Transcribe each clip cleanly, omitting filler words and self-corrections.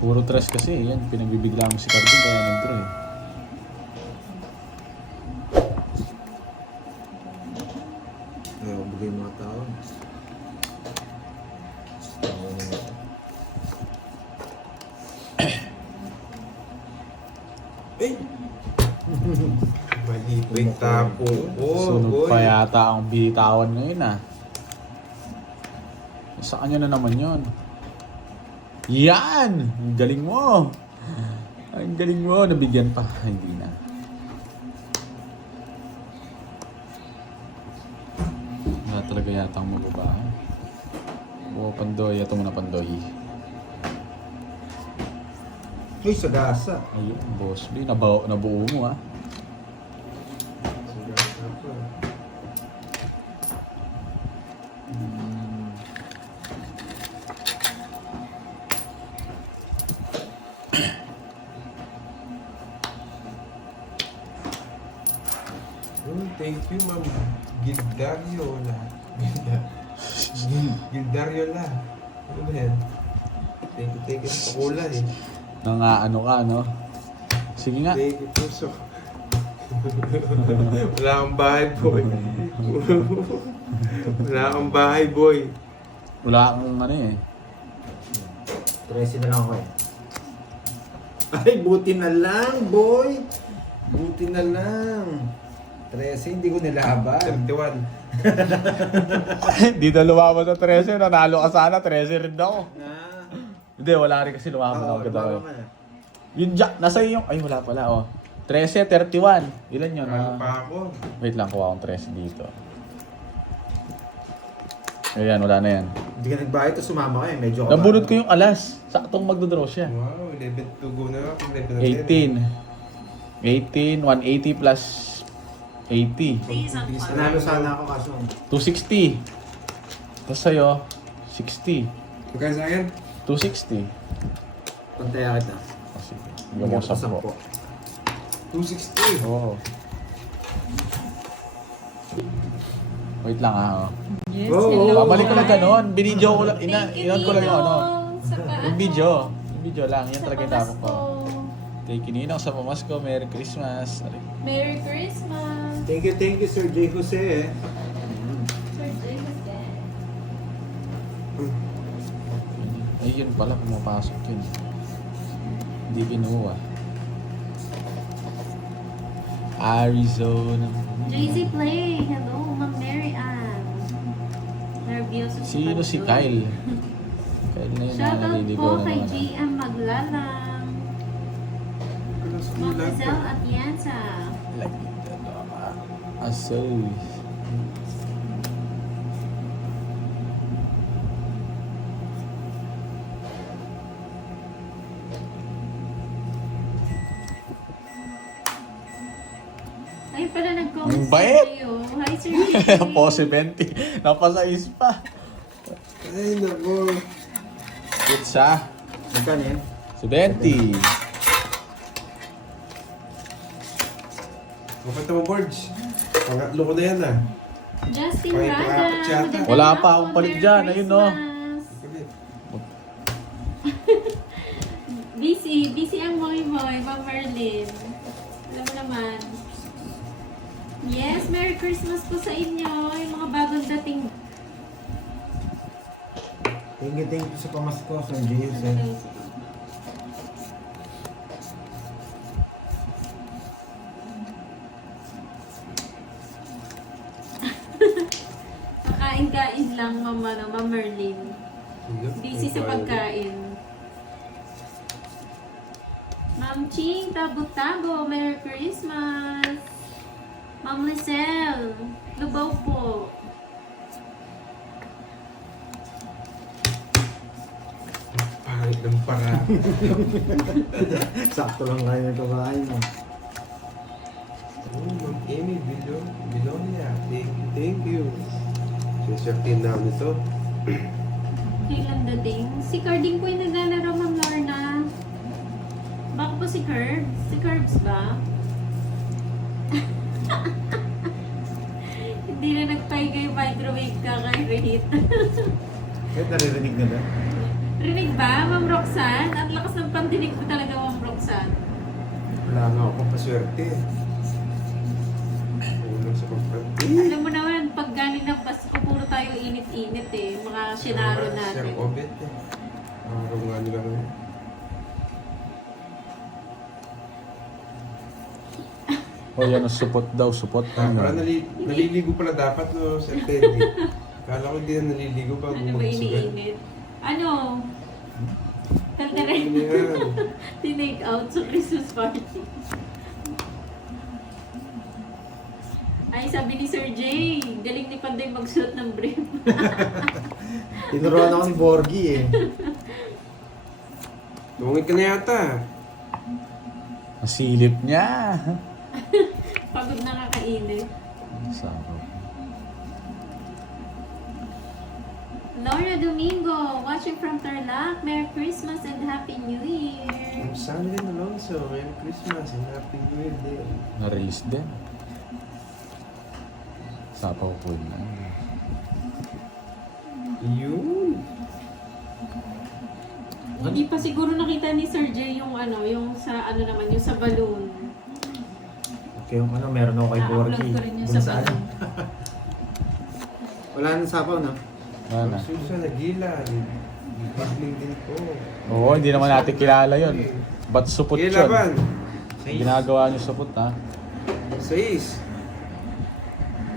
Puro tres kasi. Yan, pinagbibigla mo si Carding kaya nag-draw eh. Ayaw bigay mga tao. Eh! Mali pa yung tapo ko, Sunod boy. pa yata ang bitawan ngayon ah. Sa kanya na naman yon. Yan! Ang galing mo! Ang galing mo! Nabigyan pa. Ay, hindi na. Wala talaga yata ang mababahan. Oo, Pandoy. Ito muna Pandoy. Uy, sagasa. Ayun, boss B. Nabuo mo ah. Sagasa pa. Thank you, Ma'am Gildario la. Gildario la. Ano ba yan? Thank you sa kulay. Ano ka, no? Sige nga. Thank you, puso. Wala kang bahay, boy. Wala kang bahay, boy. Wala akong ano eh. 13 na lang ako eh. Ay, buti na lang, boy. Buti na lang. 13, hindi ko nilaban. 31. Dito lumabas sa 13. Nanalo ka sana. 13 rin ako. Na. Hindi, wala rin kasi lumabas Oo, ako. lumabas ka na. Yung jack, nasa yung... Ay, wala pala, oh. 13, 31. Ilan yun? Ano pa ako? Wait lang, kuha akong 13 dito. Ayan, wala na yan. Hindi ka nagbayad, to sumama ka eh. Medyo Nabunod ko yung alas. Saktong magdodraw siya. Wow, 11 to go na ako. 11 na 18. 180 plus 80. Nanalo sana ako kaso. 260. Tapos sa'yo, 60. Magkano sa akin? 260. Pantaya kita. Oh, sige. Bigyan mo sa po. 260. Oo. Wait lang ah. Oh. Yes, Oh, hello. Babalik ko lang ganon. Binidyo ko lang. Thank you, Inon ko lang yung ano. Sa paano? Yung video. Yung video lang. Yan Sa talaga yung dapat ko. pamasko. Thank you, Ninong, sa pamasko. Merry Christmas. Merry Christmas. Thank you, Sir J. Jose. Sir Jay Jose. Ay, yun pala. Pumapasok yun. Hindi kinuha. Arizona. JZ Play. Hello, Ma'am Mary Ann. Nervyoso Sino si Kyle? Kyle na yun. Shoutout Naliligaw po na kay naman. GM Maglalang. Ma'am Lizelle Atienza. Like, asoy. Ay, pala nag-comment Ang bait! sa'yo. Hi, Sir JJ. Pose 20. Napasais pa. Ay, nako. It's ah. Magkano yan? Si 20. Kapag mo, Borge. Pangatlo ko na yan ah. Justin Ay, Rada. pangapat yata. Magandang Wala pa hapon, akong palit Merry dyan. Ayun, no. Christmas. Ulit. Busy ang Moy Moy, Ma'am Merlin. Alam mo naman. Yes, Merry Christmas po sa inyo. Yung mga bagong dating. Thank you sa pamasko, Sir J. Jose. Kakain-kain lang, Ma'am Merlin. Busy sa pagkain. Ma'am Ching, tabo-tabo, Merry Christmas! Ma'am Lizelle, lubaw po. Pangit ng para. Sakto lang kayo nagkabahay mo. Oh, Ma'am Amy Bilonia. Thank you. Sisartin na nito. Kailan dating? Si Carding po yung naglalaro, Ma'am Lorna. Baka po si Curbs? Si Curbs ba? Hindi na nagpaigay microwave ka kay Reheat. Kahit naririnig na ba? Rinig ba, Ma'am Roxanne? At lakas ng pandinig mo talaga, Ma'am Roxanne. Wala nga akong paswerte. Kulang sa pagpapit. Alam mo naman, pag galing ng Pasko, puro tayo init-init eh. Mga sinaro natin. Siyang obit eh. Araw nga nila ngayon. O yan, supot daw, supot. Parang naliligo pala dapat no, Sir Teddy. Kala ko hindi na naliligo bago Ano ba magsugat. iniinit? Ano? Talaga Ano rin. yan? Tinake out sa Christmas party. Ay, sabi ni Sir Jay, galing ni Pandoy magsuot ng brief. Tinuruan ako ni Borgie eh. Tungit ka na yata. Ang silip niya. Pagod na kakainit. Sarap. Laura Domingo, watching from Tarlac. Merry Christmas and Happy New Year. Ang Sandy Alonso, Merry Christmas and Happy New Year din. Na-release din. Sapaw ko na. Yun. Hindi pa siguro nakita ni Sir Jay yung ano, yung sa ano naman, yung sa balloon. Okay, yung ano, meron ako kay Na-upload Borgie. ko rin yung Dun sa sa ano. balloon. Wala nang sapaw, no? Ano? Susan Nagila, Bigling din po. Oo, hindi naman natin kilala yun. Ba't supot yun? Ilaban. Ginagawa niyo supot ha? 6.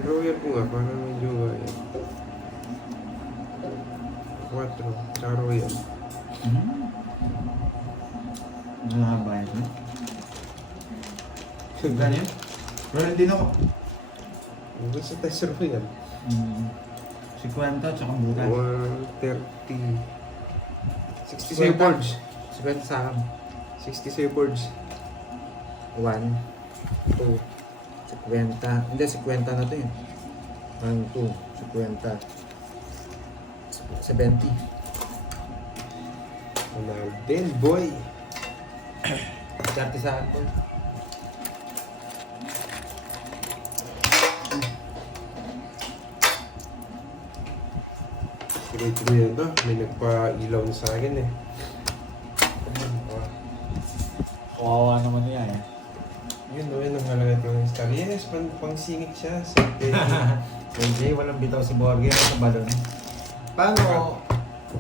Royal ko nga, para medyo yan. 4, tsaka Royal. Ano nga ba yun? Gano'n yun? Royal din ako. Gusto tayo sa Royal. 50 tsaka buta. 130. 67 boards. 50 sa akin. 67 boards. 1, 2, 50. Hindi, 50 na to yun. 1, 2, 50. 70. Manal din, boy. 30 sa akin po. Tuloy-tuloy na to. May nagpa-ilaw na sa akin eh. Kawawa naman niya eh. Yun no, yun ang halaga ito ng star. Yes, pang-singit siya. Siyempre. Jay, walang bitaw si Borgie sa balon. Paano?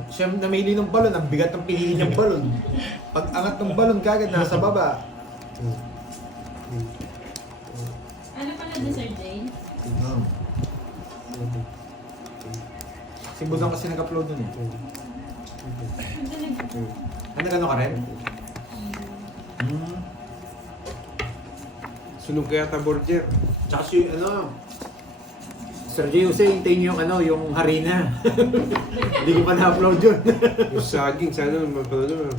Siya namili ng balon, ang bigat ng piliin niyang balon. Pag angat ng balon, kagad nasa baba. Ano pala din Sir Jay? Si Budang kasi nag-upload nun eh. Ang galing. Ano ka rin? Sunog kaya ta Borger. Tsaka si, Sir Jay Jose, hintayin niyo yung, yung harina. Hindi ko pa na-upload yun. Yung saging, sana mapanood mo.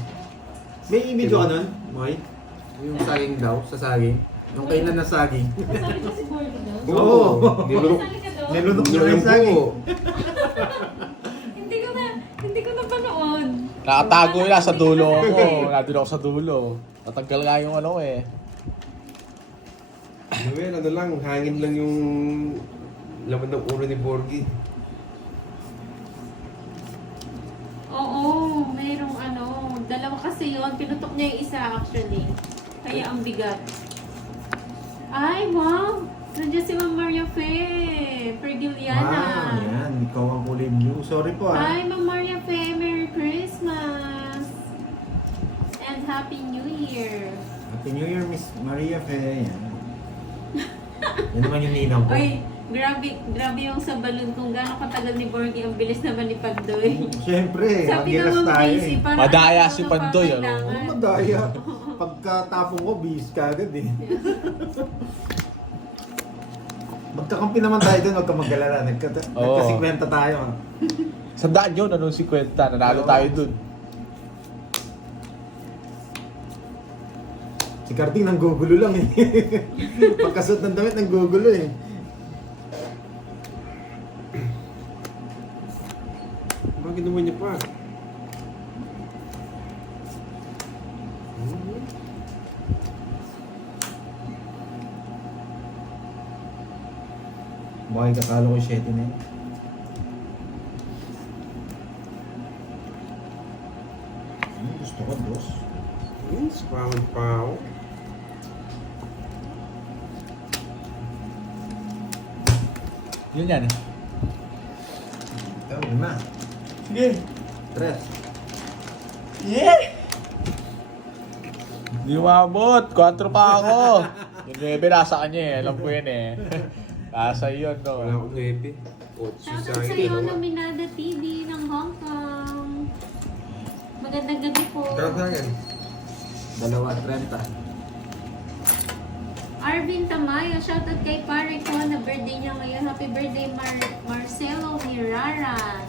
May video ka nun, Moy? Yung saging daw, sa saging. Yung kainan na saging. Kasali ko si Borgie daw. Oo. Nilunok. Kasali ka daw? Nilunok niya Nilunok yung saging. po. Hindi ko na panood. Nakatago yun sa dulo ako. Nandun ako sa dulo. Natanggal nga yung ano eh. Well, ano lang, hangin lang yung laman ng ulo ni Borgie. Oo, mayroong ano, dalawa kasi yun. Pinutok niya yung isa actually. Kaya ang bigat. Ay, wow! Nandiyan si Ma'am Maria Fe. Pergiliana. Yan. Ikaw ang kulay blue. Sorry po Hi, Ma'am Maria Fe. Merry Christmas! And Happy New Year! Happy New Year, Miss Maria Fe. Yan. Yan naman yung ninang ko. Oy, grabe yung sa balloon kung gaano katagal ni Borgie. Ang bilis naman ni Pandoy. Siyempre, Sabi magiras naman tayo busy, eh. parang Madaya ano si na Pandoy, pa ano? kailangan. Madaya. Pagkatapong ko, bis ka agad eh. Magkakampi naman tayo doon, huwag ka mag-alala. Nagka-sikwenta tayo. Sandaan yun, anong 50? Nanalo tayo dun. Si Carding nanggugulo lang eh. Pagkasuot ng damit, nanggugulo eh. Bakit naman niya pa? Bakit kakalo ko yung 7 na yun? Gusto ko, dos. Spamon pa ako. Yun yan eh. Ito, 5. Sige. 3. Yeah! Hindi umabot. 4 pa ako. Yung 9 nasa kanya eh. Alam ko yan eh. Nasa yun, Wala no? akong heavy. Otso sa Shoutout akin. sa'yo, Luminada TV ng Hong Kong. Magandang gabi po. Tara sa akin. 2.30. Arvin Tamayo, shoutout kay pare ko na birthday niya ngayon. Happy birthday, Marcelo Miraran.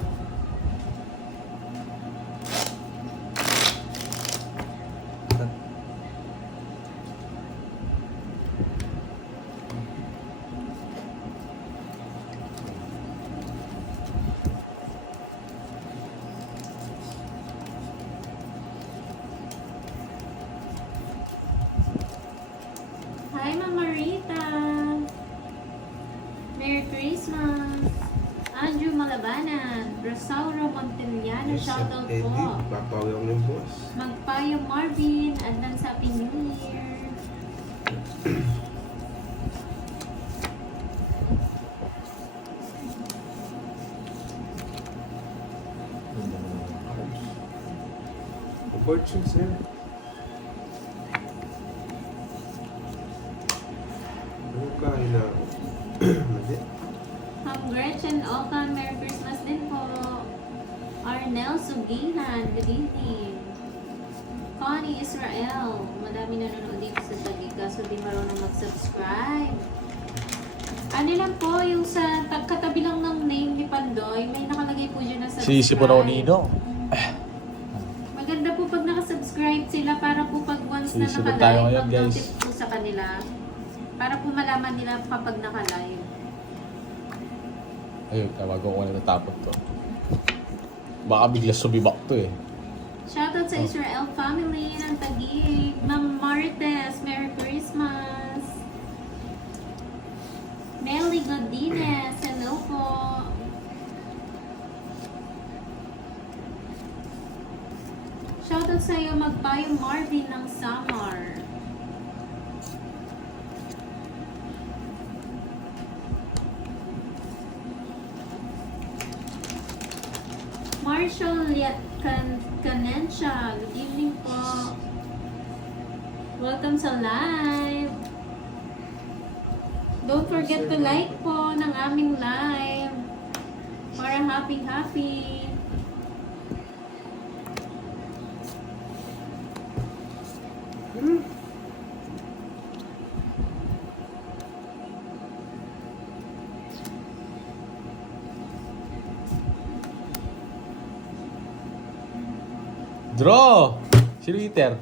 Hi, Mama Rita. Merry Christmas. Andrew Malabanan. Rosauro Montellano, shoutout Eddie, po. papawi ako ng boss. Magpayo Marvin, advance Happy New Year. Fortune, sir. Ano kain na ako? Mali. From Gretchen Okan, Merry Christmas din po. Arnel Sugihan, good evening. Connie Israel, madami nanonood dito sa Taguig, kaso di marunong mag-subscribe. Ano lang po, yung sa katabi lang ng name ni Pandoy, may nakalagay po dyan na subscribe. Si Sipononino. Maganda po pag nakasubscribe sila para po pag once na Sisilip tayo nakalive, ngayon, guys. mag-notif po sa kanila. Para po malaman nila kapag nakalive. Ayun, tawago ko na natapot to. Baka bigla sumibak to eh. Shoutout sa Israel family ng Taguig. Ma'am Martes, Merry Christmas. Nelly Godinez, hello po. Shoutout sa iyo, Magpayo Marvin ng Samar. Marshall Canensya, good evening po. Welcome sa live. Don't forget to like po ng aming live para happy. Draw! Si Ritter.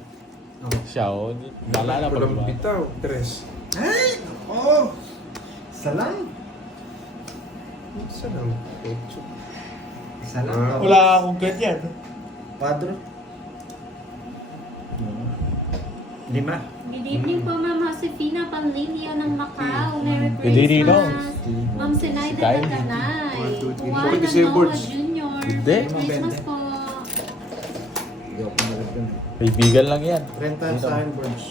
Ako. Siya, oh. Naalala pa Walang ba? bitaw. Tres. Ay! Oh! Isa lang. Isa lang. Otso. Isa lang. Ah. Wala akong ganyan. 4. 5. Good evening po, Ma'am Josefina Panlinio ng Macau. Merry Good evening, Christmas. Ma'am Si Sinaida Kylie. Taganay. 1, 2, 3, Juan 4. Kasi Noah boards. Jr. Hindi. Merry Christmas po. Hindi ako pumalag dun. Kaibigan lang yan. 30 sa akin, Burge.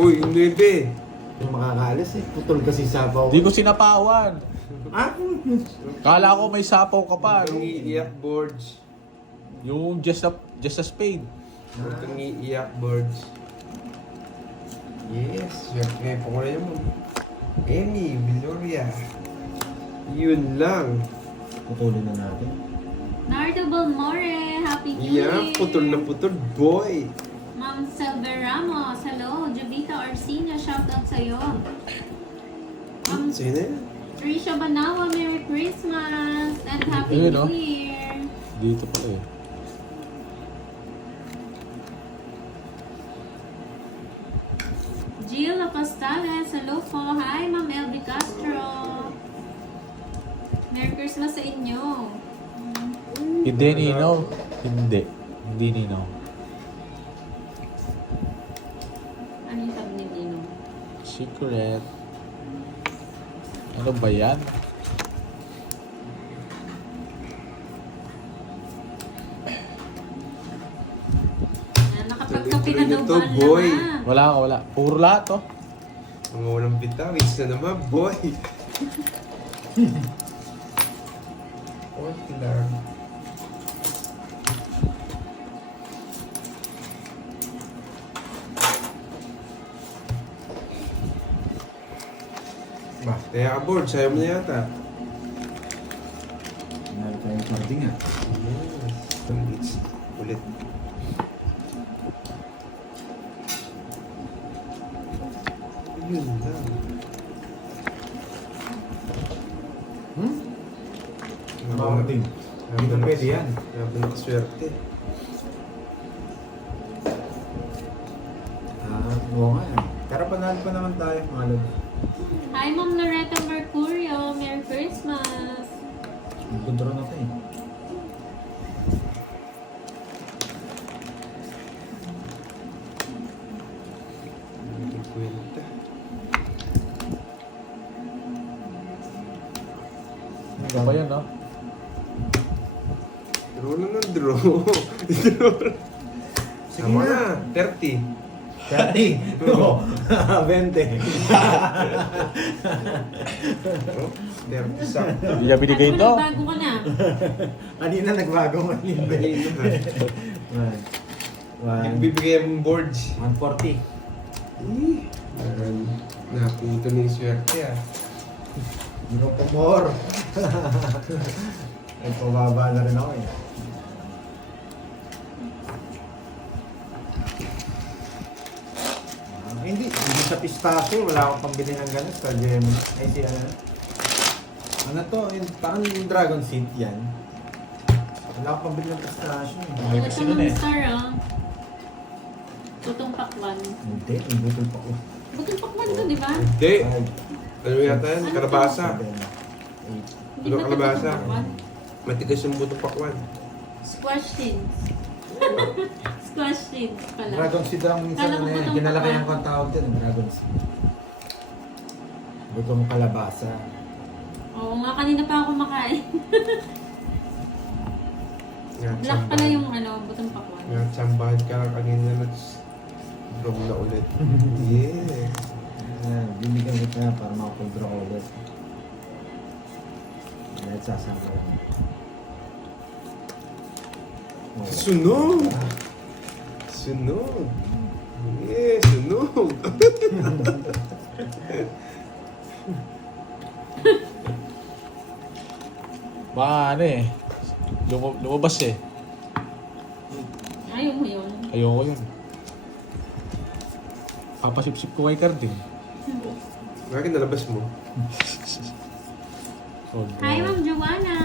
Uy, yung 9. Yung makakaalis eh. Putol kasi sabaw. Di ko sinapawan. Ah! Kala ko may sapaw ka pa. Ang iiyak boards. Yung just a spade. Huwag kang iiyak, boards. Yes, syempre po ko na yun. Emmy, Valoria. Yun lang. Putulin na natin. Nardo Balmore, Happy New Yeah, Year! putol na putol, boy. Ma'am Selva Ramos, hello. Jovita Orsina, shoutout sa'yo. Sino yan? Trisha Banawa, Merry Christmas and Happy Ayun, New oh. Year. Dito pala eh. Jill Apostales, hello po. Hi, Ma'am Elby Castro. Merry Christmas sa inyo. Hindi, Nino. Hindi. Hindi, Nino. Ano yung tag ni Dino? Secret. Ano ba yan? Nakapagkapi na Tuloy-tuloy daw na to, ba boy. naman? Wala ka, wala. Puro lahat, oh. Mga walang bitawis na naman, boy. Konti lang. Ba, Kaya ka, board. Sayo mo na yata. meron tayong carding ah. Yes. Tangits. Ulit. Yun lang. Mounting. Hindi na pwede yan. Grabe na kaswerte. Oo nga eh. Pero panalo pa naman tayo, mga lord. Hi, Ma'am Loretta Mercurio. Merry Christmas. Magkudro na tayo. Hindi kwenta. Ano ba yan, no? Draw lang ng draw. Draw. Sige Tama na. na. 30. 30. Oo. 20. Oh, 30 sakto. Hindi ka binigay to. Bago ka na. Kanina nagbago mo yun. Nagbibigay mong boards. 140. Naputo na yung swerte ah. Zero pa more. Ay, pababa na rin ako eh. Hindi sa pistachio, wala akong pambili ng ganun sa gem. Ay, si ano? Ano to? Parang yung dragon seed yan. Wala akong pambili ng pistachio. May Ito kasi nun Ma'am eh. Star, ah. Tutong pakwan. Hindi, yung butol pa ko. Butong pakwan to, di ba? Hindi. 5, Ano yata yan? Ano Kalabasa. 7, 8. Hindi Ano ba ito kalabasa? butong pakwan? Matigas yung butong pakwan. Squash seeds. Squash seeds pala. Dragon seed ang minsan Kala ko na yan. butong Kinalakihan ko pakwan. ang tawag dyan, dragon seed. Butong kalabasa. Oo nga, kanina pa ako makain. Black pala yung ano, butong pakwan. Sambahan ka lang kanina na draw na ulit. Yeah. Ayan, bibigyan kita para makapag-draw ko ulit. Dahil sasama lang. Oh. Sunog! Sunog! Yeah, sunog! Baka ano eh. Lumabas eh. Ayaw mo yun. Ayoko yun. Papasip-sip ko kay Carding. Bakit nalabas mo? Oh, Hi, Ma'am Joanna.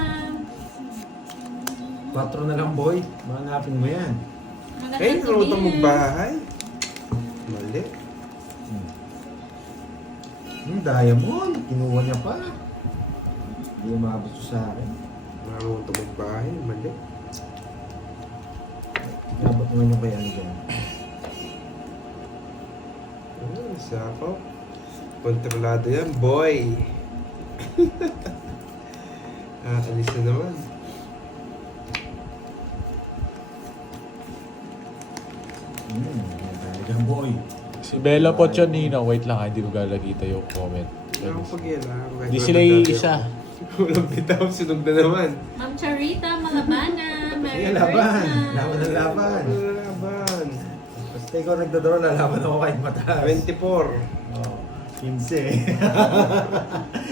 4 na lang, boy. Mahanapin mo yan. Eh, Magandang nalutang gabi. magbahay. Mali. Diamond. Kinuha niya pa. Hindi umabot siya sa akin. Nalutang magbahay. Mali. Dapat naman yung kaya dyan. Sako. Kontrolado yan, boy. Alis na naman. Talagang boy. Si Bella Pocho Nino. Wait lang ha, hindi ko galagita yung comment. Wala akong pag-ialam. Hindi sila iisa. Walang bitaw, sunog na naman. Ma'am Charita Malabana. Merry Sige, laban. Christmas. Laban na laban. Laban. Basta ikaw nagdodoro, lalaban ako kahit mataas. 24. Oh, 15.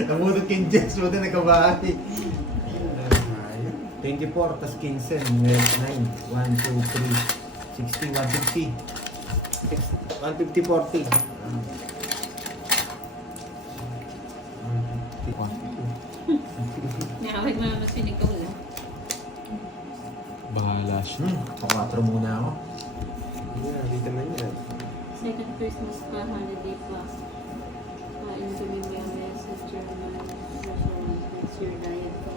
Namunod 15, buti nagkabahay. 24 tas 15, 9, 1, 2, 3, 60, 150. 150, 40. Nakawag mo naman sinikaw lang. Bahala siya. Pa-4 muna ako. Yeah, dito na yan. Second Christmas pa, holiday pa. Kain kami may sa German restaurant. It's your diet ko.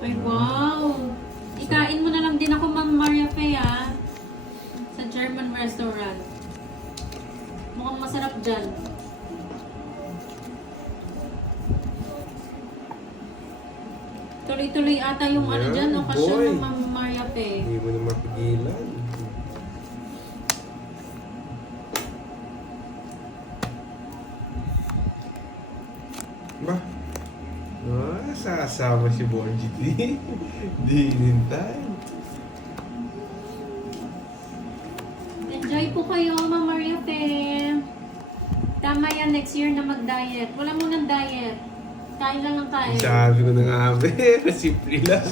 Ay, wow! Ikain mo na lang din ako, Ma'am Maria Fe, ah. Sa German restaurant. Mukhang masarap dyan. Tuloy-tuloy ata yung ano Yeah, dyan, okasyon boy. ng Ma'am Maria Fe. Hindi mo na mapigilan. Ba? Sasama si Bonji di. Di inintay. Enjoy po kayo, Ma'am Maria Fe. Tama yan, next year na mag-diet. Wala munang diet. Kain lang ng kain. Sabi ko na nga, simple lang.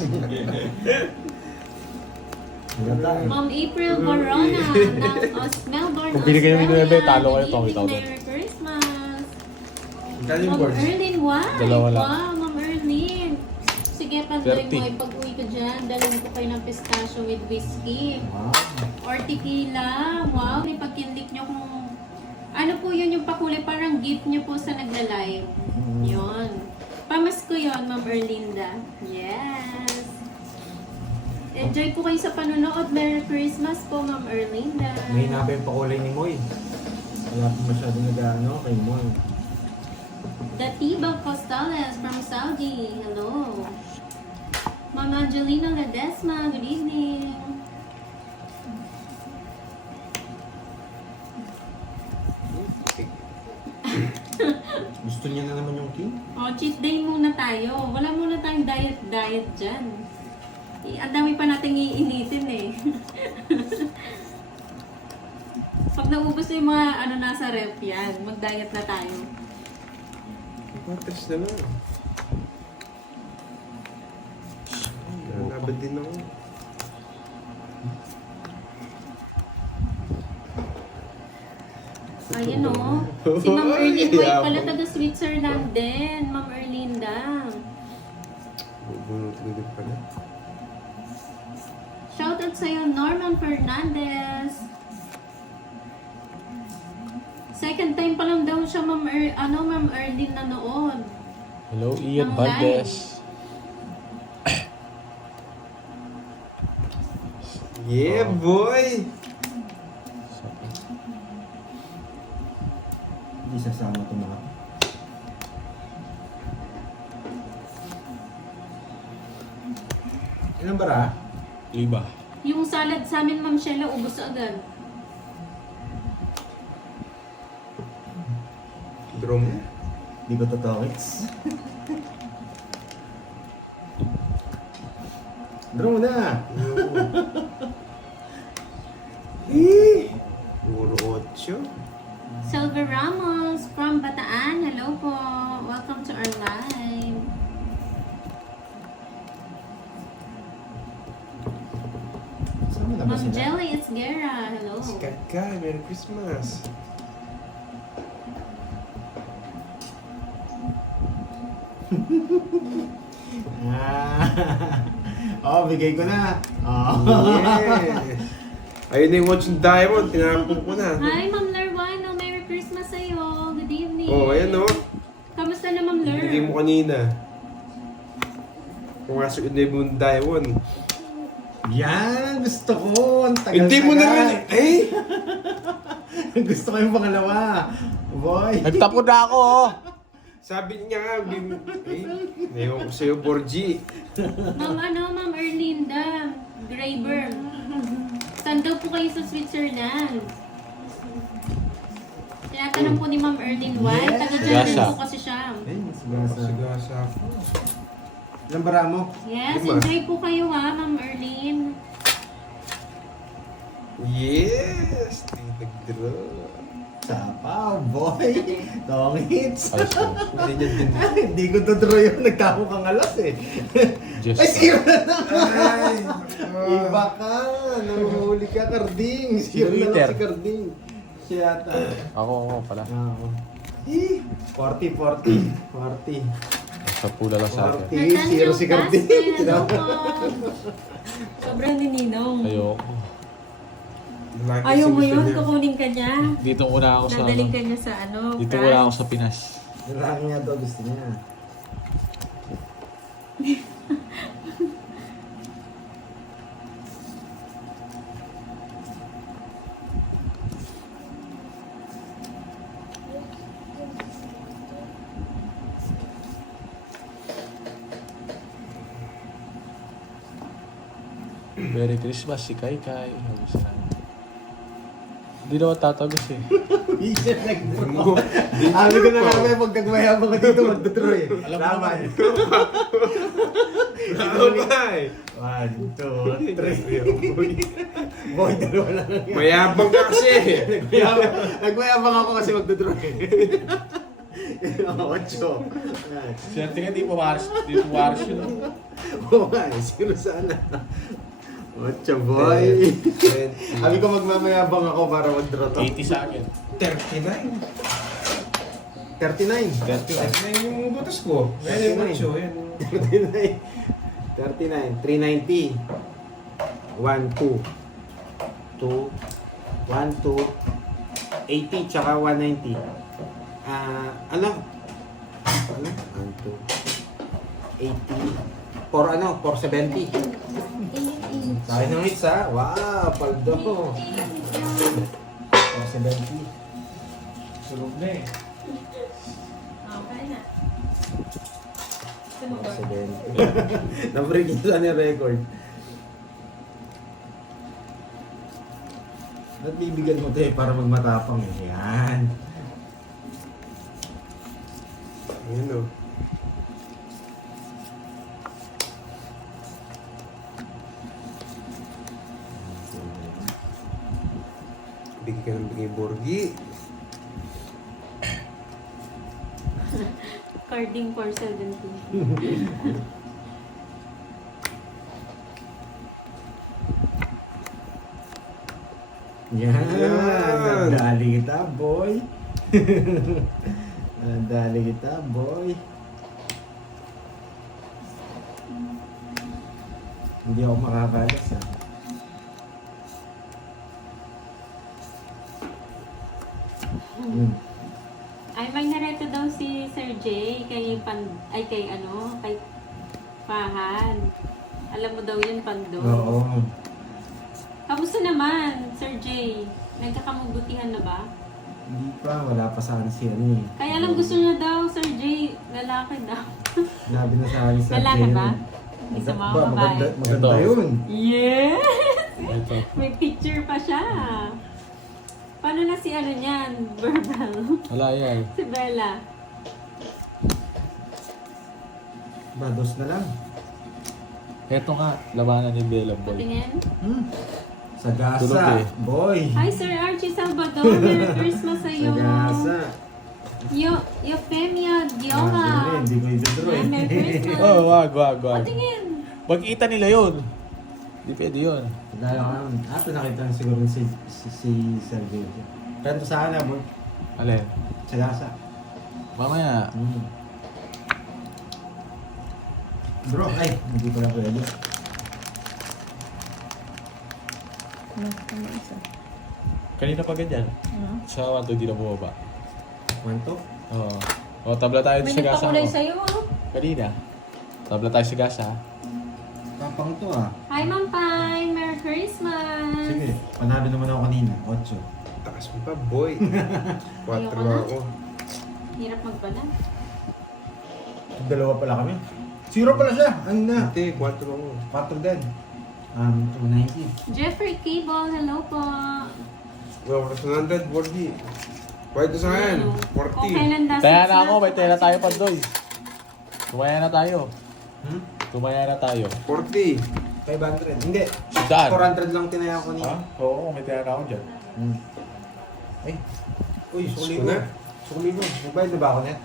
Ma'am April Corona ng Melbourne, Kung pili kayo ng Australia. 9, talo kayo, Good Tommy, evening, tawag. Merry Christmas. Kaya yung Ma'am boards. Erlyn, wow. Dalawa lang. Wow, Ma'am Erlyn. Sige, pandoy 30. mo. Pag uwi ko dyan, dalhin ko kayo ng pistachio with whiskey. Wow. Or tequila. Wow, may pagkindik nyo kung... Ano po yun yung pakulay? Parang gift nyo po sa nagla-live. Yun. Pamasko yun, Ma'am Erlinda. Yes. Enjoy po kayo sa panonood. Merry Christmas po, Ma'am Erlinda. May hinaba yung pakulay ni Moy. Wala po masyadong nag-ano kay Moy. Datiba Costales from Saudi. Hello. Ma'am Angelina Ledesma. Good evening. Gusto niya na naman yung king? Oh, cheat day muna tayo. Wala muna tayong diet dyan. Ang dami pa nating iinitin eh. Pag naubos na yung mga ano nasa ref yan, mag-diet na tayo. Quarters na lang. Nabad din ako. Ayan o. Si Ma'am Erlyn White pala taga Switzerland din. Ma'am Erlinda. Bubunot ko din pala. Shoutout sa'yo, Norman Fernandez. Second time pa lang daw siya, Ma'am Erlyn nanood. Hello, Ian Ang Valdez. Yeah, boy! Hindi sasama itong mga... Ilan bara? Iba. Yung salad sa amin, Ma'am Sheila, ubos agad. Draw mo? Hindi ko totokits. Draw mo na! Puro 8. Silver Ramos from Bataan. Hello po. Welcome to our live. Sama na ba Ma'am sila? Jelly Esguerra. Hello. Sikat ka, Merry Christmas. Oh, bigay ko na. Oh. Yeah! Ayun na yung watching diamond, tinapon ko na. Hi, Ma'am Lerwano. Merry Christmas sa'yo. Good evening. Oh, ayan o. Kamusta na, Ma'am Ler? Hindi mo kanina. Pumasok yun yung diamond. Yan, gusto ko. Ang tagal. Hindi mo na rin, eh! Gusto ko yung pangalawa. Boy. Nagtapo na ako, oh. Sabi niya nga, ngayon ko sa'yo, Borgie. Ma'am Erlinda. Grayburn. Saan daw po kayo sa Switzerland? Tinatanong po ni Ma'am Erlyn White. Yes. Taga-German Gasa. po kasi siya. Ay, sigasa. Sigasa ako. Ilan bara mo? Yes, Lima. enjoy po kayo ha, Ma'am Erlyn. Yes! Nag-draw. Sapaw, boy. Tongits. Alas ko. Hindi niya din. Hindi ko to-draw yun. Nagtamo kang alas eh. Just Ay, zero na naman. Ay! Iba ka. Nahuhuli ka, Carding. Zero na lang Peter. si Carding. Siya yata. Ako pala. Oo. 40. Sa pula lang sa akin. 40. Zero si Carding. Sobrang nininong. Ayoko. Lagi Ayaw mo gusto yun? niya. Kukunin ka niya? Dito muna ako sa Dadaling ano. ka niya sa ano? Dito France? muna ako sa Pinas. Marami nga daw gusto niya. Merry Christmas si Kai Kai. Sabi siya. Hindi daw tatagos eh. Isa nag-draw. Sabi ko na nga may magkagmayabang ka dito magdodraw eh. Laban. Abay! 1, 2, 3. Boy, dalawa lang. Mayabang ka kasi! Nagmayabang ako kasi magdodraw eh. 8. Siyempre nga di pumaras yun. Oo nga eh, sino sana? 8 boy. 20. Sabi ko magmamayabang ako para mag-draw to. 80 sa akin. 39. 39. 39 yung butas ko. Yan yung macho. Yan. 39. 39. 390. 1, 2. 2. 1, 2. 80 tsaka 190. Ano? 1, 2. 80. For ano? For 70. Sabi ng hits ha? Wow, paldo. For 70. Sulog na eh. Okay na. Gusto mo ba? 70. Na-break ito sa record. Ba't bibigyan mo ito eh para magmatapang eh? Yan. Yan o. Bigay ka ng bigay Borgi. Carding for 70. Yan. Yan. Nadali kita, boy. Nadali kita, boy. Hindi ako makakalas ha. Ay, may nareto daw si Sir Jay kay kay Fahan. Alam mo daw yun, Pando. Oo. Kamusta naman, Sir Jay? Nagkakamabutihan na ba? Hindi pa, wala pa sa akin si ano eh. Kaya lang gusto niya daw, Sir Jay, lalaki daw. Sinabi na sa akin sa Lalaki Jerry. ba? Hindi sa mga babae. Maganda Ito. yun. Yes! Ito. May picture pa siya. Paano na si ano niyan? Verbal. Wala yan. Si Bella. Bados na lang. Ito nga, labanan ni Bella Boy. Patingin. Sa gasa, Tulog eh. boy. Hi, Sir Archie Salvador. Merry Christmas sa Sa iyo. gasa. Eufemia Ah, Giola. hindi ko ito Yeah, Merry Christmas. Oh, wag. Patingin. Magkita nila yun. Hindi pwede yun. Dahil ako naman. Pinakita na siguro si Sergio. Kanto sa akin na, boy. Alin? Sa gasa. Mamaya. Bro, ay, hindi ko na pwede. Kanina pa ganyan. Ano? Sa 1, 2, di na bumaba. 1, 2. Oo. O, tabla tayo May sa gasa. nagpakulay oh. sa'yo, oh. Kanina. Tabla tayo sa gasa. Tapang to ah. Hi, Ma'am Pine. Merry Christmas. Sige, panalo naman ako kanina. 8. Takas mo pa, boy. 4 Ayoko lang na. ako. Hirap magbala. Dalawa pala kami. 0 pala siya. Ano na? Hindi, 4 ako. 4 din. 290. Jeffrey Cable, hello po. Well, 100, Borgi. Pwede sa akin. Kung 40. kailan daw Taya na ako, may tela tayo pa doy. Tumaya na tayo. Hmm? Tumaya na tayo. 40. 500. Hindi. Daan. 400 lang tinaya ko niya. Ha? Oo, may tiyana ako dyan. Ay. Uy, sukli Gusto mo. na. Sukli mo. Nagbayad na ba ako net?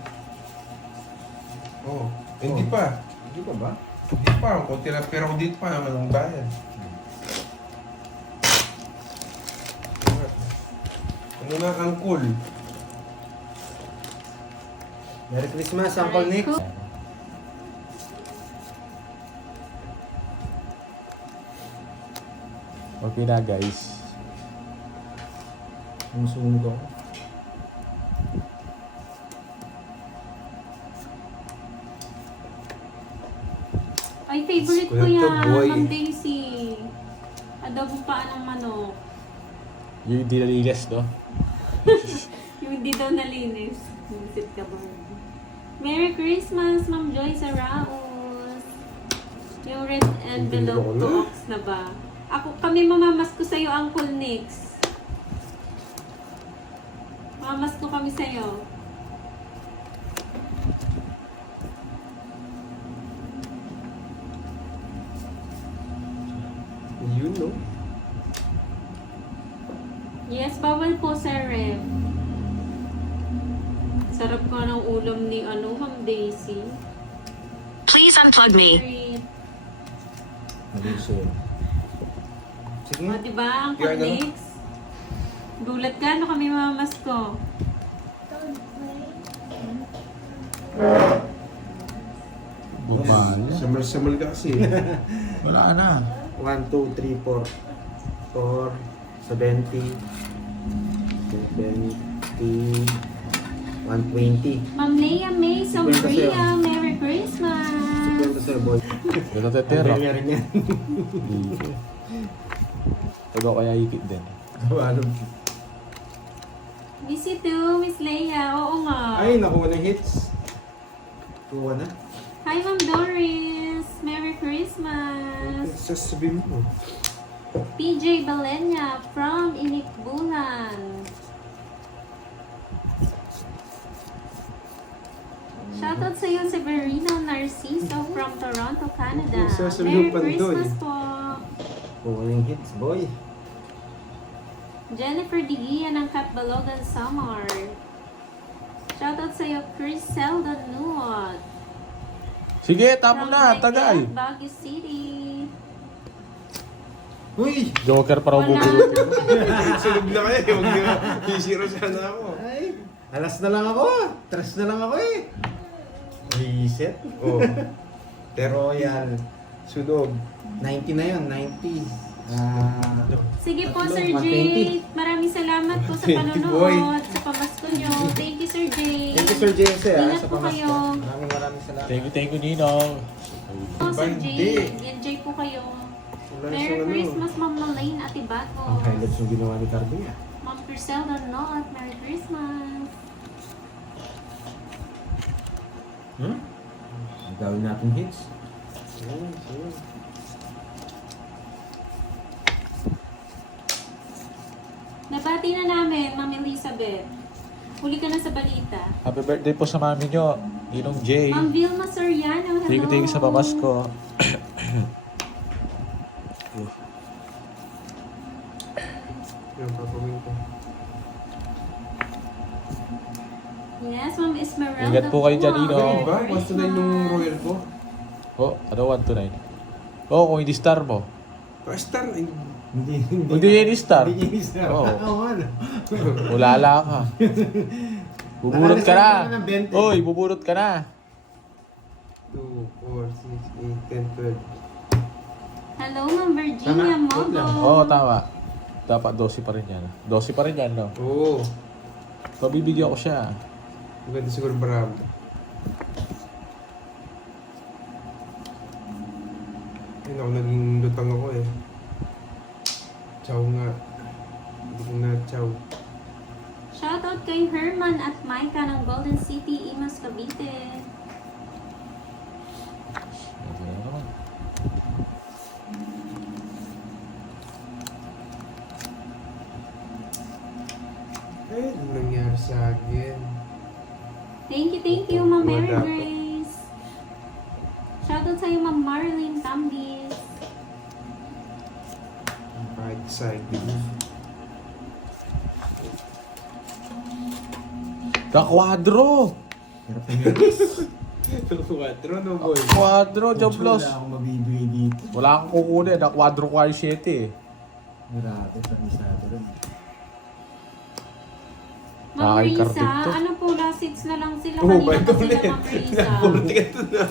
Oo. Hindi pa. Hindi pa ba? Hindi pa. Kunti lang. Pero kung dito pa, ang bayan. Ano na ang cool? Merry Christmas, Uncle Nick. Okay na guys. Masunog ako. Ay, favorite ko Kuya to, yan, boy. Ma'am Daisy. Adobo paa ng manok. Yung hindi nalilis, no? Yung hindi daw nalinis. Visit ka ba? Merry Christmas, Ma'am Joyce Araos. Yung red envelope Hindi ko na. box na ba? Kami mamamas ko sa'yo, Uncle Nix. Mamamas ko kami sa'yo. Yun, no? Yes, bawal po, Sir Rev. Sarap ka ng ulam ni Ma'am Daisy. Please unplug me. Great. Maliso yun. Sige. O, diba, Uncle Yan, no? Nix? Gulat ka, ano kami mamamas ko? Bumali. Samal-samal ka kasi. Wala na. 1, 2, 3, 4. 4, 70. 70. 120. Ma'am Leia May Sombria, Merry Christmas! Kwento sa'yo, boy. Ito tetero. Ang rin yan. Ito kaya ikit din. Tawanog. Busy too, Miss Leia. Oo nga. Ay, nakuha na hits. Kuha na. Hi, Ma'am Doris. Merry Christmas. Sasabihin mo. PJ Balenya from Inikbulan. Shoutout sa iyo, Severino Narciso from Toronto, Canada. Sasabihin Merry mo, Pandoy. Christmas po. Kuha na yung hits, boy. Jennifer Digia ng Catbalogan, Samar. Shoutout sa iyo, Chris Seldon Nuot. Sige, tama From na. Baguio, Tagal. Baguio City. Uy! Joker para Wala. bubulot. Sunog na kayo. Huwag niyo. P0 sana ako. Ay! Alas na lang ako. Tres na lang ako eh. Reset. Oh. Pero Royal. sunog. 90 na yun, 90. Sige po, Tatlo, Sir 120. Jay. Maraming salamat po sa 120, boy. panonood, sa pamasko nyo. Thank you, Sir Jay. Thank you, Sir James, Ingat sa po pamasko. kayo. Maraming salamat. Thank you, Ninong. Po, Sir Bandi. Jay. Enjoy po kayo. Wala Merry siyang ano. Christmas, Ma'am Lalaine Ang Atibato. highlights yung ginawa ni Cardia. Ma'am Criselda Not, Merry Christmas. Ang gawin natin hits. Nabati na namin, Ma'am Elizabeth. Huli ka na sa balita. Happy birthday po sa mami nyo. Ninong Jay. Ma'am Vilma Soriano, hello. Thank you sa pamasko. Yung papawin ko. Yes, Ma'am Esmeralda. Ingat po kayo dyan, Puang. Nino. Ganun ba? Merry Basta na yung Christmas. royal ko. Oh, ano 1 to 9? Oh, kung hindi star mo. Star. Hindi yan star. Hindi yung star. Oo. Oo, ano. Ulala ka. Bubulot ka na. Alasan ka na ng 20. Oy, bubulot ka na. 2, 4, 6, 8, 10, 12. Hello, Ma'am Virginia Tama, wait Mogo. lang. Oo, tama. Dapat 12 pa rin yan. 12 pa rin yan, no? Oo. Pabibigyan ko siya. Maganda siguro Bravo. Ayun ako, naging lutang ako eh. Chow nga. Hindi ko na chow. Shoutout kay Herman at Micah ng Golden City, Imas, Cavite. Ito na naman. Ay, ano nangyari sa akin? Thank you, Ma'am Mary Wala pa. Grace. Shoutout sa'yo, Ma'am Marlene Tambis. Exciting. The Quadro! Hirap na hirap. 4, no boy? Quadro, Joblos. Wala akong mabibigay dito. Wala kang kukunin. The Quadro Quad 7 eh. Grabe, panisado rin. Ma'am Ay, Risa, karpet to. ano po, last seats na lang sila. Oh, Kanina by pa the sila, way. Ma'am Risa. Napurti ka to na.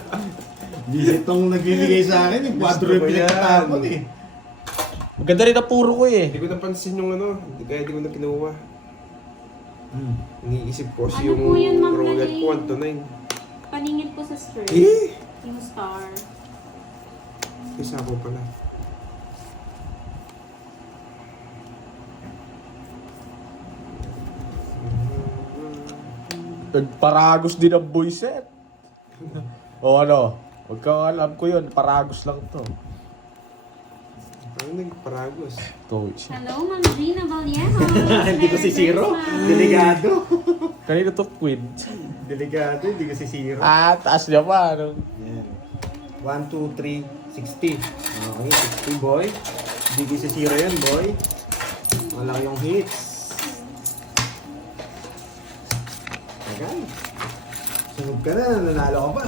Hindi itong nagbibigay sa akin. Yung quadro Gusto yung ko yan. pinagtatapon eh. Maganda rin na puro ko eh. Hindi ko napansin yung ano, kaya hindi ko na kinuha. Iniisip ko Ano yung po yun, Ma'am roulette Nadine? ko, 1 to 9. Paningin po sa skirt. Eh? Yung star. Isa ko pala. Nagparagos din ang boyset. O ano? Huwag kang alam ko yun. Paragos lang to. Ano nagparagos? To. Hello, Ma'am Gina Vallejo. Hindi ko si Merry Zero. Christmas. Delikado. Kanina to queen. Delikado, hindi ko si Zero. Ah, taas niya pa. Ano? Yan. 1, 2, 3, 60. Okay, 60 boy. Hindi ko si Zero yan boy. Malaki yung hits. Tagal. Sunog ka na, nanalo ka pa.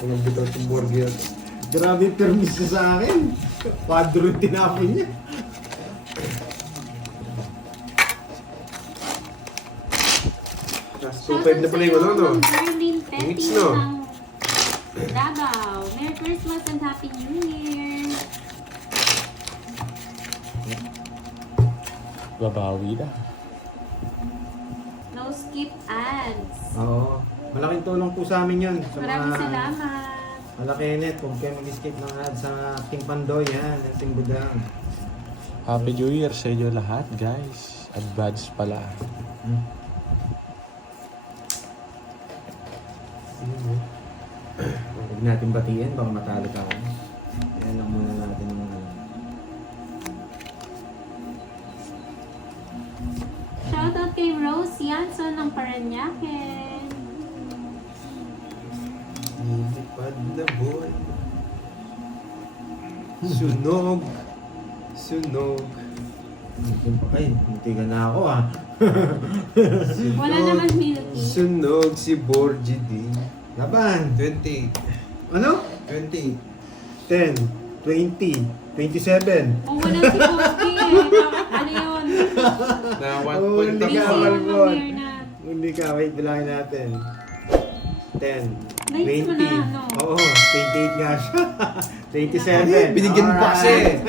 Walang bitaw itong burger. Grabe yung permis niya sa akin. Quadro yung tinapon niya. Last Shoutout 2.5 na pala yung ano, no? Ma'am Darlene Petty Mix, no? ng Davao. Merry Christmas and Happy New Year. Babawi na. No skip ads. Oo. Malaking tulong po sa amin yun. Sa Maraming salamat. Malaki net. Kung kayo mag-skip ng ads sa Team Pandoy, yan. Team Budang. Happy New Year sa inyo lahat, guys. Advance pala. Huwag natin batiin, baka matalo tayo. Yan lang muna natin ng ano. Shoutout kay Rose Yanson ng Paranaque. Lilipad na boy. Sunog. Sunog. Ay, muntigan na ako ah. Wala naman milky. Sunog si Borgie D. Laban. 20. Ano? 20. 10, 20, 27. Oh, wala si Pogi eh. Bakit ano yun? Na 1 Oh, point hindi Busy ka ako. amal yung mo. year na. Hindi ka, wait, bilangin natin. 10, Nice mo 20. na, no? Oo, 28 nga siya. 27. Binigyan mo pa kasi.